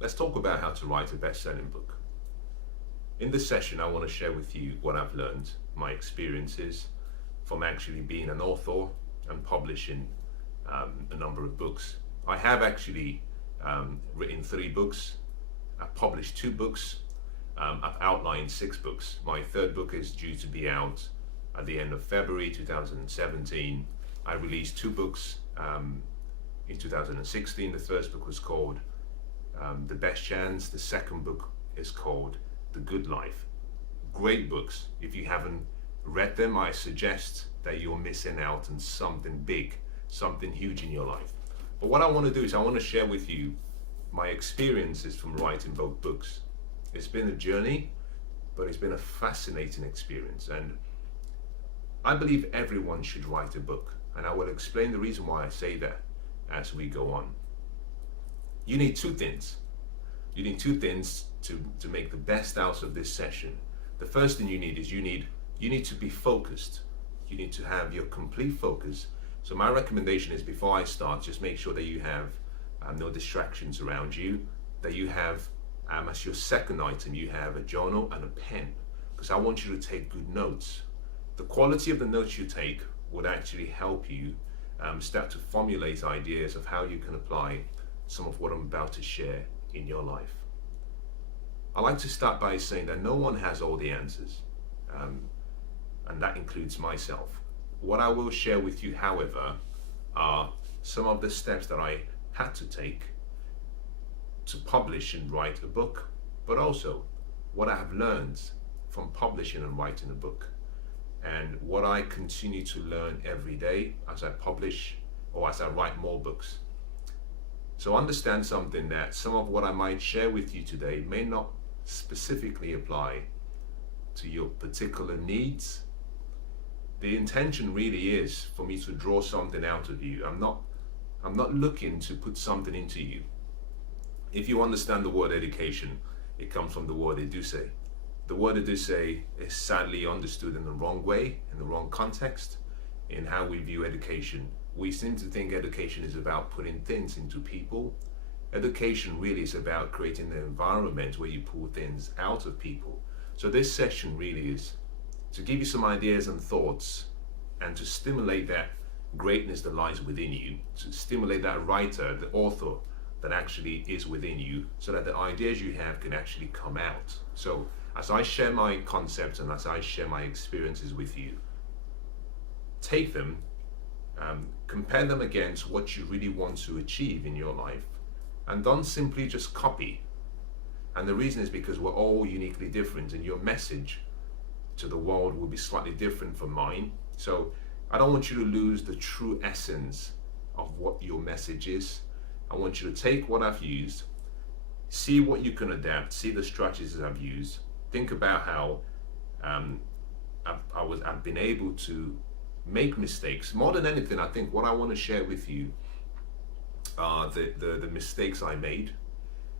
Let's talk about how to write a best-selling book. In this session, I want to share with you what I've learned, my experiences from actually being an author and publishing a number of books. I have actually written 3 books. I've published 2 books. I've outlined 6 books. My 3rd book is due to be out at the end of February 2017. I released 2 books in 2016. The first book was called The Best Chance. The second book is called The Good Life. Great books. If you haven't read them, I suggest that you're missing out on something big, something huge in your life. But what I want to do is I want to share with you my experiences from writing both books. It's been a journey, but it's been a fascinating experience, and I believe everyone should write a book, and I will explain the reason why I say that as we go on. You need 2 things. You need 2 things to make the best out of this session. The first thing you need is you need to be focused. You need to have your complete focus. So my recommendation is, before I start, just make sure that you have no distractions around you, that you have as your second item, you have a journal and a pen, because I want you to take good notes. The quality of the notes you take would actually help you start to formulate ideas of how you can apply some of what I'm about to share in your life. I like to start by saying that no one has all the answers, and that includes myself. What I will share with you, however, are some of the steps that I had to take to publish and write a book, but also what I have learned from publishing and writing a book, and what I continue to learn every day as I publish or as I write more books. So understand something, that some of what I might share with you today may not specifically apply to your particular needs. The intention really is for me to draw something out of you. I'm not looking to put something into you. If you understand the word education, it comes from the word educe. The word educe is sadly understood in the wrong way, in the wrong context, in how we view education. We seem to think education is about putting things into people. Education really is about creating an environment where you pull things out of people. So this session really is to give you some ideas and thoughts, and to stimulate that greatness that lies within you, to stimulate that writer, the author that actually is within you, so that the ideas you have can actually come out. So as I share my concepts and as I share my experiences with you, take them, compare them against what you really want to achieve in your life, and don't simply just copy. And the reason is because we're all uniquely different, and your message to the world will be slightly different from mine. So I don't want you to lose the true essence of what your message is. I want you to take what I've used, see what you can adapt, see the strategies I've used, think about how I've been able to make mistakes. More than anything, I think what I want to share with you are the mistakes I made,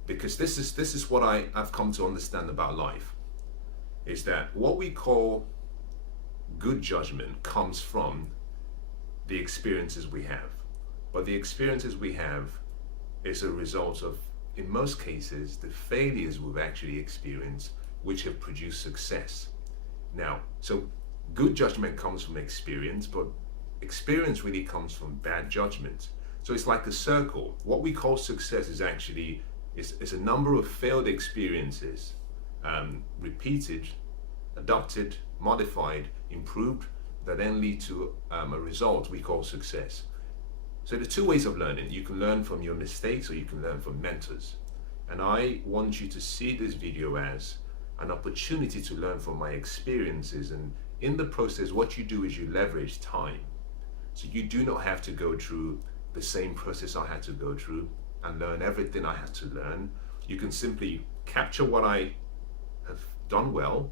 because this is what I've come to understand about life, is that what we call good judgment comes from the experiences we have. But the experiences we have is a result of, in most cases, the failures we've actually experienced, which have produced success. Now, so good judgment comes from experience, but experience really comes from bad judgment. So it's like a circle. What we call success is actually is a number of failed experiences, repeated, adopted, modified, improved, that then lead to a result we call success. So there are 2 ways of learning. You can learn from your mistakes, or you can learn from mentors. And I want you to see this video as an opportunity to learn from my experiences. And in the process, what you do is you leverage time. So you do not have to go through the same process I had to go through and learn everything I had to learn. You can simply capture what I have done well.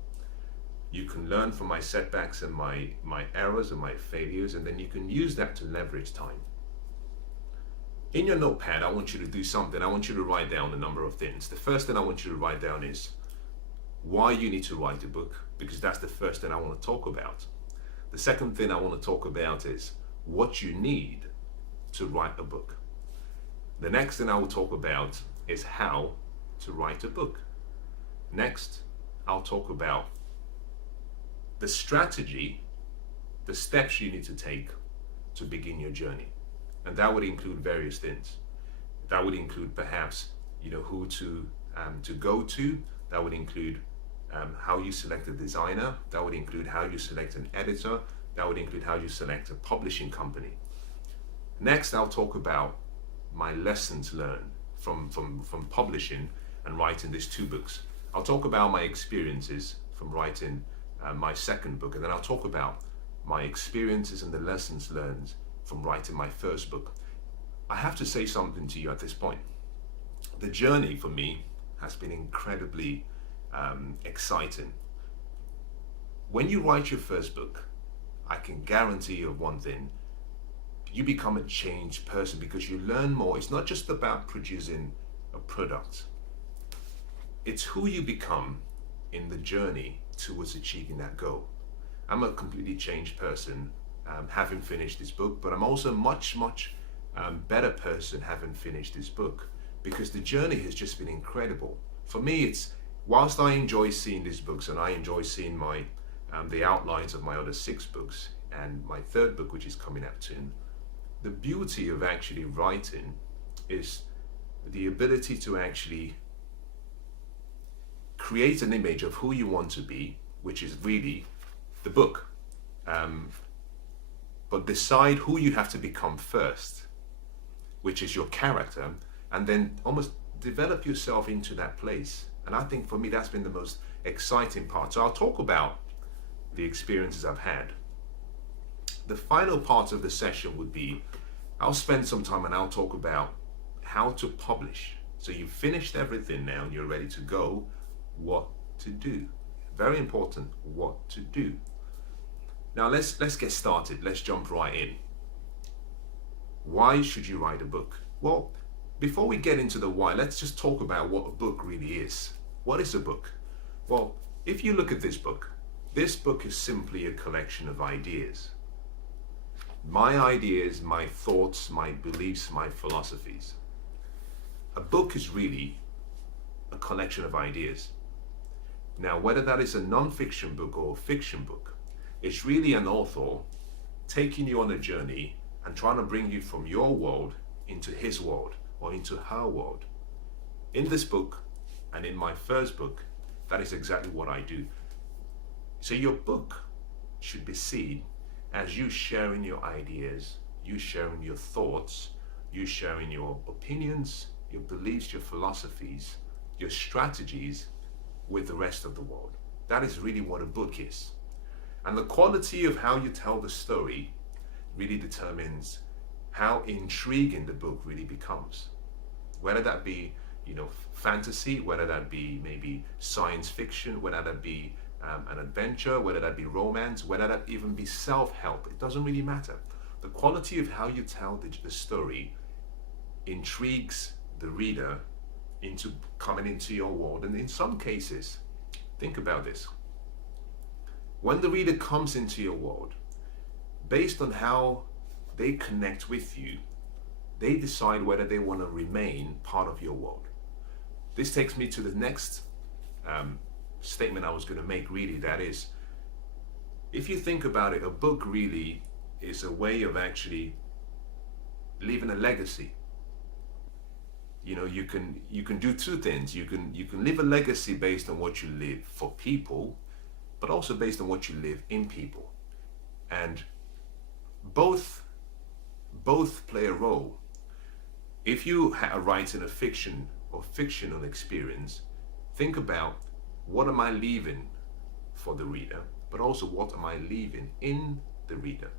You can learn from my setbacks and my errors and my failures, and then you can use that to leverage time. In your notepad, I want you to do something. I want you to write down a number of things. The first thing I want you to write down is why you need to write a book, because that's the first thing I want to talk about. The second thing I want to talk about is what you need to write a book. The next thing I will talk about is how to write a book. Next, I'll talk about the strategy, the steps you need to take to begin your journey. And that would include various things. That would include perhaps, who to go to. That would include how you select a designer. That would include how you select an editor. That would include how you select a publishing company. Next, I'll talk about my lessons learned from publishing and writing these 2 books. I'll talk about my experiences from writing my second book, and then I'll talk about my experiences and the lessons learned from writing my first book. I have to say something to you at this point. The journey for me has been incredibly exciting. When you write your first book, I can guarantee you of one thing: you become a changed person because you learn more. It's not just about producing a product. It's who you become in the journey towards achieving that goal. I'm a completely changed person having finished this book, but I'm also a much better person having finished this book, because the journey has just been incredible. For me, it's, whilst I enjoy seeing these books and I enjoy seeing my the outlines of my other 6 books and my 3rd book, which is coming out soon, the beauty of actually writing is the ability to actually create an image of who you want to be, which is really the book. But decide who you have to become first, which is your character, and then almost develop yourself into that place. And I think for me, that's been the most exciting part. So I'll talk about the experiences I've had. The final part of the session would be, I'll spend some time and I'll talk about how to publish. So you've finished everything now and you're ready to go. What to do? Very important, what to do. Now let's get started. Let's jump right in. Why should you write a book? Well, before we get into the why, let's just talk about what a book really is. What is a book? Well, if you look at this book is simply a collection of ideas. My ideas, my thoughts, my beliefs, my philosophies. A book is really a collection of ideas. Now, whether that is a non-fiction book or a fiction book, it's really an author taking you on a journey and trying to bring you from your world into his world or into her world. In this book and in my first book, that is exactly what I do. So your book should be seen as you sharing your ideas, you sharing your thoughts, you sharing your opinions, your beliefs, your philosophies, your strategies with the rest of the world. That is really what a book is. And the quality of how you tell the story really determines how intriguing the book really becomes. Whether that be, fantasy, whether that be maybe science fiction, whether that be an adventure, whether that be romance, whether that even be self-help, it doesn't really matter. The quality of how you tell the story intrigues the reader into coming into your world. And in some cases, think about this. When the reader comes into your world, based on how they connect with you, they decide whether they want to remain part of your world. This takes me to the next statement I was going to make, really. That is, if you think about it, a book really is a way of actually leaving a legacy. You can do 2 things. You can leave a legacy based on what you live for people, but also based on what you live in people. And both play a role. If you are writing a fiction or fictional experience, think about, what am I leaving for the reader, but also what am I leaving in the reader?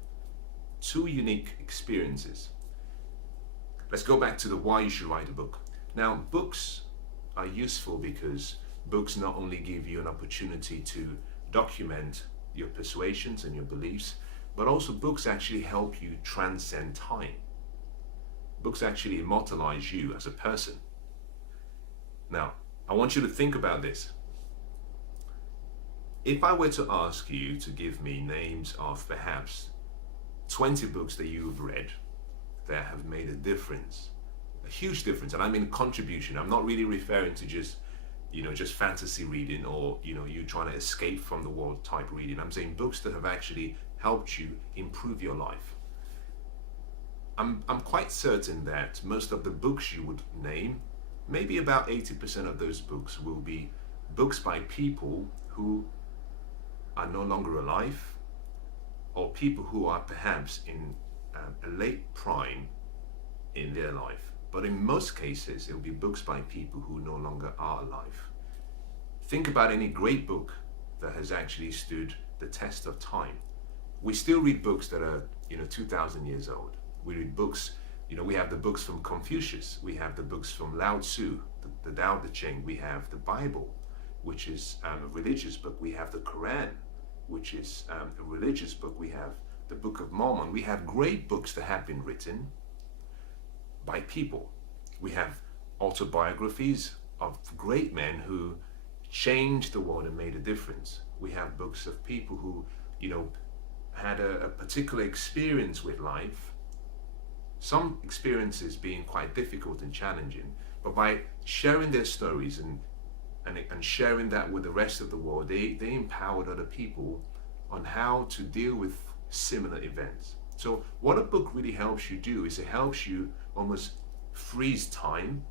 2 unique experiences. Let's go back to the why you should write a book. Now, books are useful because books not only give you an opportunity to document your persuasions and your beliefs, but also books actually help you transcend time. Books actually immortalize you as a person. Now, I want you to think about this. If I were to ask you to give me names of perhaps 20 books that you've read that have made a difference A huge difference. And I mean contribution. I'm not really referring to just fantasy reading, or you trying to escape from the world type reading. I'm saying books that have actually helped you improve your life. I'm quite certain that most of the books you would name, maybe about 80% of those books will be books by people who are no longer alive, or people who are perhaps in a late prime in their life. But in most cases, it will be books by people who no longer are alive. Think about any great book that has actually stood the test of time. We still read books that are 2,000 years old. We read books, we have the books from Confucius, we have the books from Lao Tzu, the Tao Te Ching, we have the Bible, which is a religious book, we have the Quran, which is a religious book, we have the Book of Mormon. We have great books that have been written by people. We have autobiographies of great men who changed the world and made a difference. We have books of people who, had a particular experience with life, some experiences being quite difficult and challenging, but by sharing their stories and sharing that with the rest of the world, they empowered other people on how to deal with similar events. So what a book really helps you do is it helps you almost freeze time,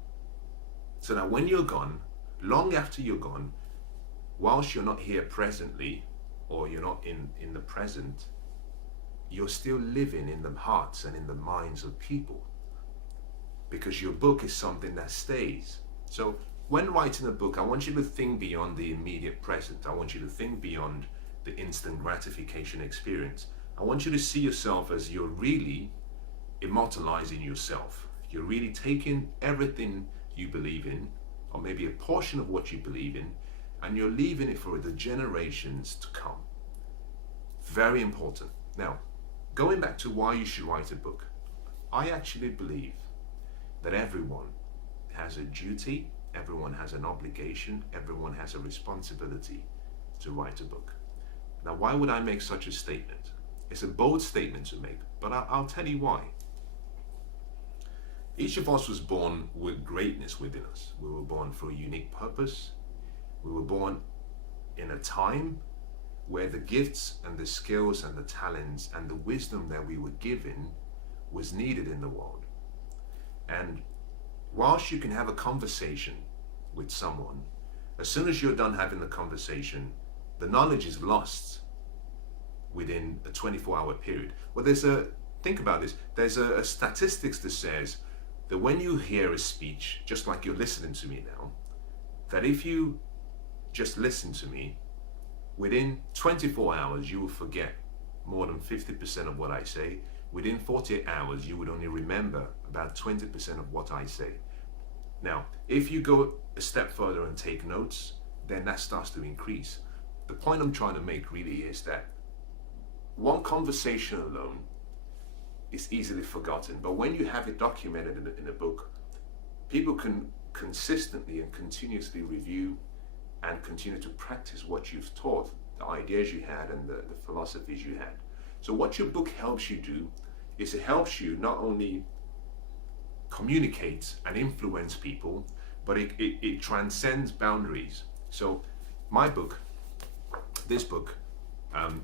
so that when you're gone, long after you're gone, whilst you're not here presently, or you're not in the present, you're still living in the hearts and in the minds of people, because your book is something that stays. So when writing a book, I want you to think beyond the immediate present. I want you to think beyond the instant gratification experience. I want you to see yourself as you're really immortalizing yourself. You're really taking everything you believe in, or maybe a portion of what you believe in, and you're leaving it for the generations to come. Very important. Now, going back to why you should write a book, I actually believe that everyone has a duty, everyone has an obligation, everyone has a responsibility to write a book. Now, why would I make such a statement? It's a bold statement to make, but I'll tell you why. Each of us was born with greatness within us. We were born for a unique purpose. We were born in a time where the gifts and the skills and the talents and the wisdom that we were given was needed in the world. And whilst you can have a conversation with someone, as soon as you're done having the conversation, the knowledge is lost within a 24-hour period. Well, think about this, there's a statistics that says that when you hear a speech, just like you're listening to me now, that if you just listen to me, within 24 hours, you will forget more than 50% of what I say. Within 48 hours, you would only remember about 20% of what I say. Now, if you go a step further and take notes, then that starts to increase. The point I'm trying to make really is that one conversation alone is easily forgotten, but when you have it documented in a book, people can consistently and continuously review and continue to practice what you've taught, the ideas you had and the philosophies you had. So what your book helps you do is it helps you not only communicate and influence people, but it transcends boundaries. So my book, this book,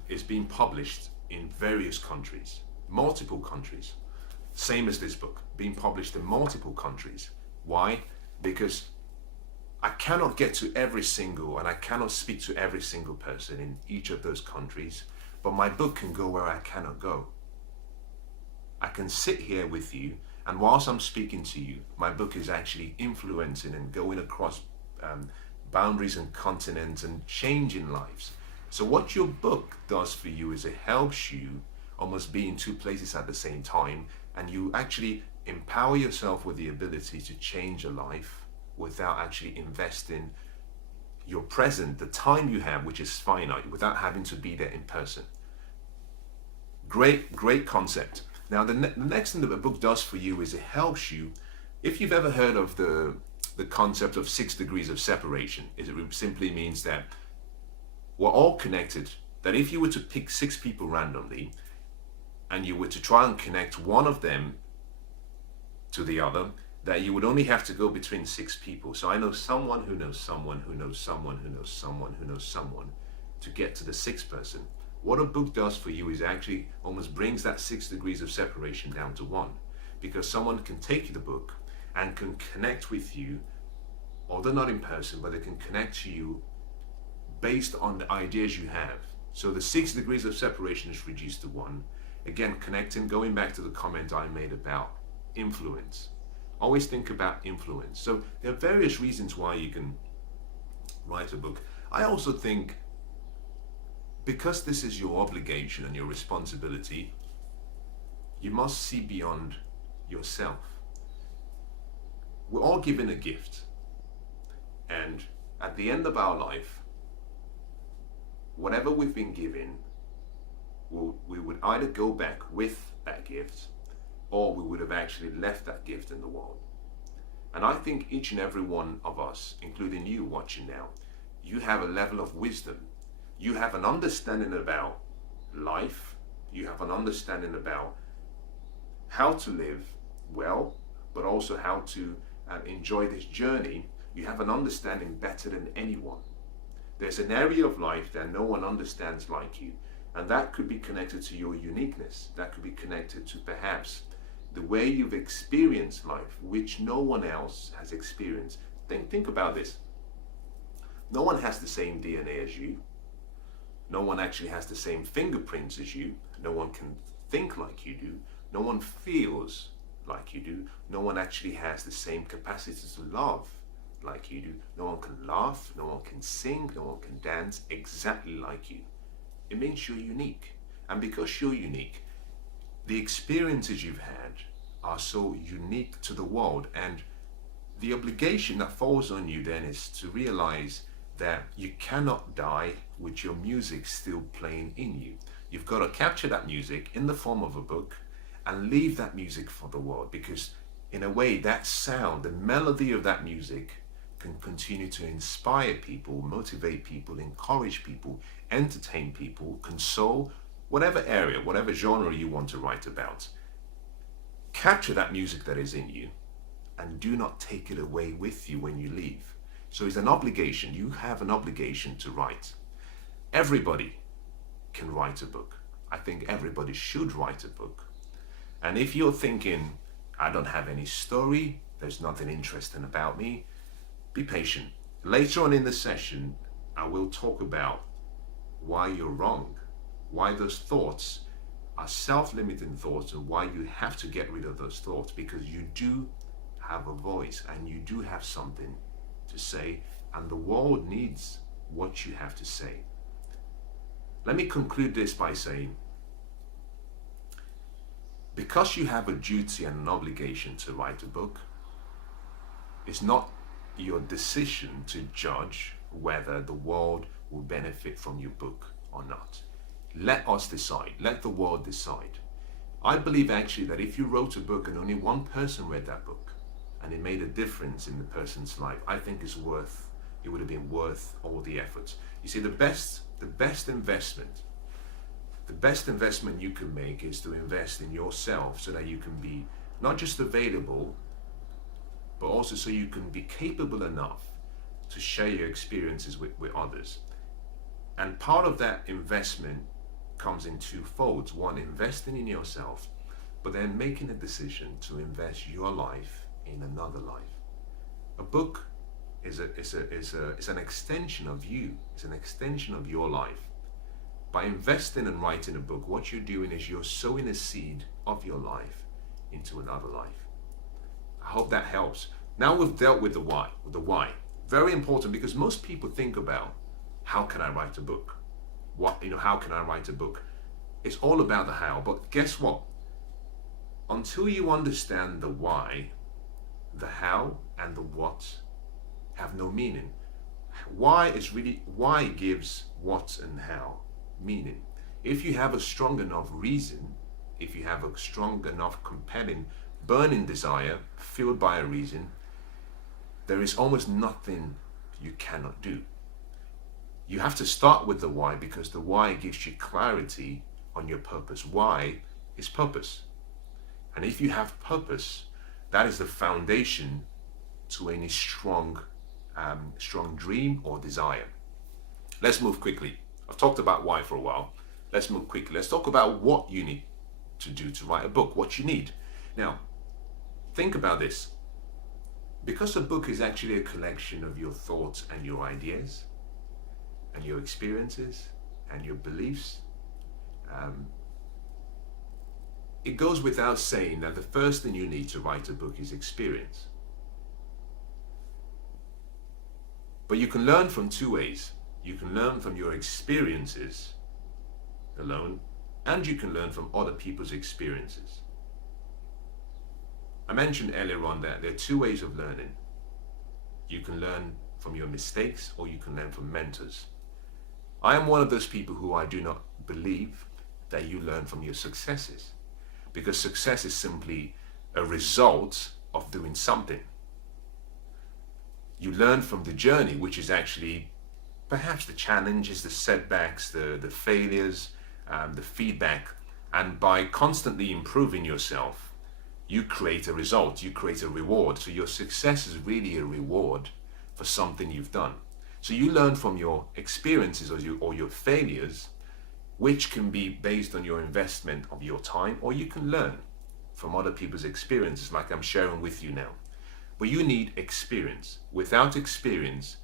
is being published in various countries, multiple countries. Same as this book, being published in multiple countries. Why? Because I cannot get to every single, and I cannot speak to every single person in each of those countries, but my book can go where I cannot go. I can sit here with you, and whilst I'm speaking to you, my book is actually influencing and going across boundaries and continents and changing lives. So what your book does for you is it helps you almost be in two places at the same time, and you actually empower yourself with the ability to change a life without actually investing your present, the time you have, which is finite, without having to be there in person. Great concept. Now, the next thing that a book does for you is it helps you, if you've ever heard of the concept of 6 degrees of separation, it simply means that we're all connected, that if you were to pick 6 people randomly, and you were to try and connect one of them to the other, that you would only have to go between 6 people. So I know someone who knows someone who knows someone who knows someone who knows someone to get to the 6th person. What a book does for you is actually almost brings that 6 degrees of separation down to 1, because someone can take the book and can connect with you, although not in person, but they can connect to you based on the ideas you have. So the 6 degrees of separation is reduced to 1. Again, connecting, going back to the comment I made about influence. Always think about influence. So there are various reasons why you can write a book. I also think, because this is your obligation and your responsibility, you must see beyond yourself. We're all given a gift. And at the end of our life, whatever we've been given, we would either go back with that gift, or we would have actually left that gift in the world. And I think each and every one of us, including you watching now, you have a level of wisdom. You have an understanding about life. You have an understanding about how to live well, but also how to enjoy this journey. You have an understanding better than anyone. There's an area of life that no one understands like you, and that could be connected to your uniqueness. That could be connected to perhaps the way you've experienced life, which no one else has experienced. Think about this. No one has the same DNA as you. No one actually has the same fingerprints as you. No one can think like you do. No one feels like you do. No one actually has the same capacity to love like you do. No one can laugh. No one can sing. No one can dance exactly like you. It means you're unique. And because you're unique, the experiences you've had are so unique to the world. And the obligation that falls on you then is to realize that you cannot die with your music still playing in you. You've got to capture that music in the form of a book and leave that music for the world, because in a way that sound, the melody of that music can continue to inspire people, motivate people, encourage people, entertain people, console, whatever area, whatever genre you want to write about. Capture that music that is in you and do not take it away with you when you leave. So it's an obligation. You have an obligation to write. Everybody can write a book. I think everybody should write a book. And if you're thinking, I don't have any story, there's nothing interesting about me, be patient. Later on in the session, I will talk about why you're wrong, why those thoughts are self-limiting thoughts, and why you have to get rid of those thoughts, because you do have a voice and you do have something to say, and the world needs what you have to say. Let me conclude this by saying, because you have a duty and an obligation to write a book, it's not your decision to judge whether the world will benefit from your book or not. Let us decide. Let the world decide. I believe actually that if you wrote a book and only one person read that book and it made a difference in the person's life, I think it would have been worth all the effort. You see, the best investment you can make is to invest in yourself, so that you can be not just available, but also so you can be capable enough to share your experiences with others. And part of that investment comes in 2 folds. One, investing in yourself, but then making a decision to invest your life in another life. A book is an extension of you. It's an extension of your life. By investing and writing a book, what you're doing is you're sowing a seed of your life into another life. I hope that helps. Now we've dealt with the why. Very important, because most people think about, how can I write a book? How can I write a book? It's all about the how. But guess what? Until you understand the why, the how and the what have no meaning. Why gives what and how meaning. If you have a strong enough reason, if you have a strong enough compelling, burning desire, fueled by a reason, there is almost nothing you cannot do. You have to start with the why, because the why gives you clarity on your purpose. Why is purpose. And if you have purpose, That is the foundation to any strong dream or desire. Let's move quickly. I've talked about why for a while. Let's move quickly. Let's talk about what you need to do to write a book, what you need. Now, think about this. Because a book is actually a collection of your thoughts and your ideas and your experiences and your beliefs, it goes without saying that the first thing you need to write a book is experience. But you can learn from two ways. You can learn from your experiences alone, and you can learn from other people's experiences. I mentioned earlier on that there are two ways of learning. You can learn from your mistakes, or you can learn from mentors. I am one of those people who I do not believe that you learn from your successes, because success is simply a result of doing something. You learn from the journey, which is actually perhaps the challenges, the setbacks, the failures, the feedback, and by constantly improving yourself, you create a result, you create a reward. So your success is really a reward for something you've done. So you learn from your experiences or your failures, which can be based on your investment of your time, or you can learn from other people's experiences like I'm sharing with you now. But you need experience. Without experience,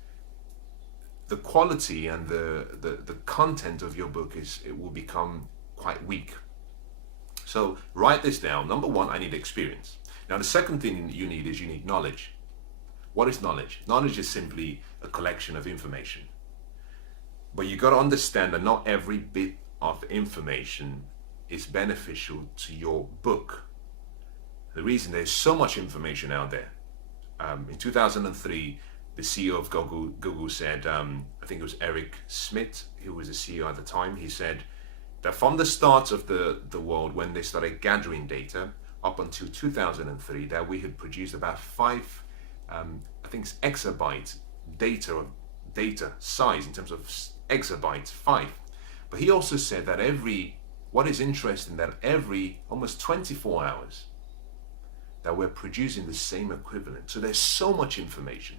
the quality and the content of your book will become quite weak. So write this down. Number one, I need experience. Now the second thing you need knowledge. What is knowledge? Knowledge is simply a collection of information. But you got to understand that not every bit of information is beneficial to your book. The reason there's so much information out there. In 2003, the CEO of Google said, I think it was Eric Schmidt, who was the CEO at the time, he said that from the start of the world, when they started gathering data, up until 2003, that we had produced about 5, I think it's exabyte data size in terms of exabytes, 5. But he also said that what is interesting, that every almost 24 hours, that we're producing the same equivalent. So there's so much information.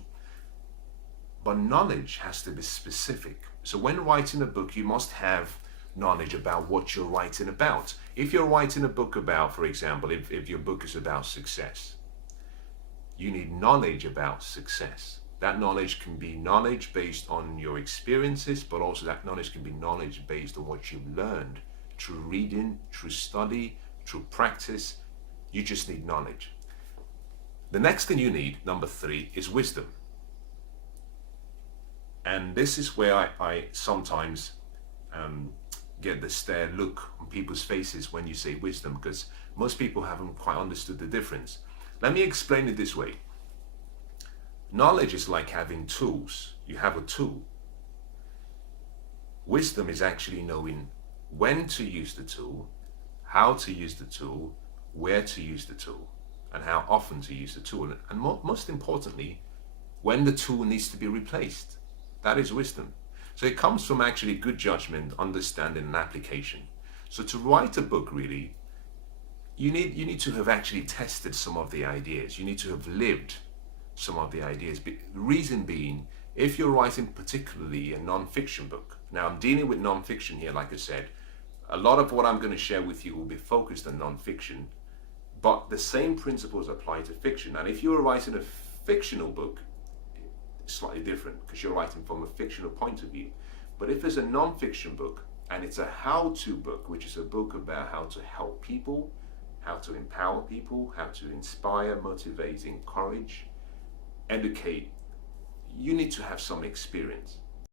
But knowledge has to be specific. So when writing a book, you must have knowledge about what you're writing about. If you're writing a book about, for example, if your book is about success, you need knowledge about success. That knowledge can be knowledge based on your experiences, but also that knowledge can be knowledge based on what you've learned through reading, through study, through practice. You just need knowledge. The next thing you need, number 3, is wisdom. And this is where I sometimes get the stare look on people's faces when you say wisdom, because most people haven't quite understood the difference. Let me explain it this way. Knowledge is like having tools. You have a tool. Wisdom is actually knowing when to use the tool, how to use the tool, where to use the tool, and how often to use the tool. And most importantly, when the tool needs to be replaced. That is wisdom. So it comes from actually good judgment, understanding, and application. So to write a book, really, you need to have actually tested some of the ideas. You need to have lived some of the ideas. The reason being, if you're writing particularly a non-fiction book, now I'm dealing with non-fiction here, like I said, a lot of what I'm going to share with you will be focused on non-fiction, but the same principles apply to fiction. And if you're writing a fictional book, it's slightly different because you're writing from a fictional point of view. But if it's a non-fiction book and it's a how-to book, which is a book about how to help people, how to empower people, how to inspire, motivate, encourage, educate, you need to have some experience.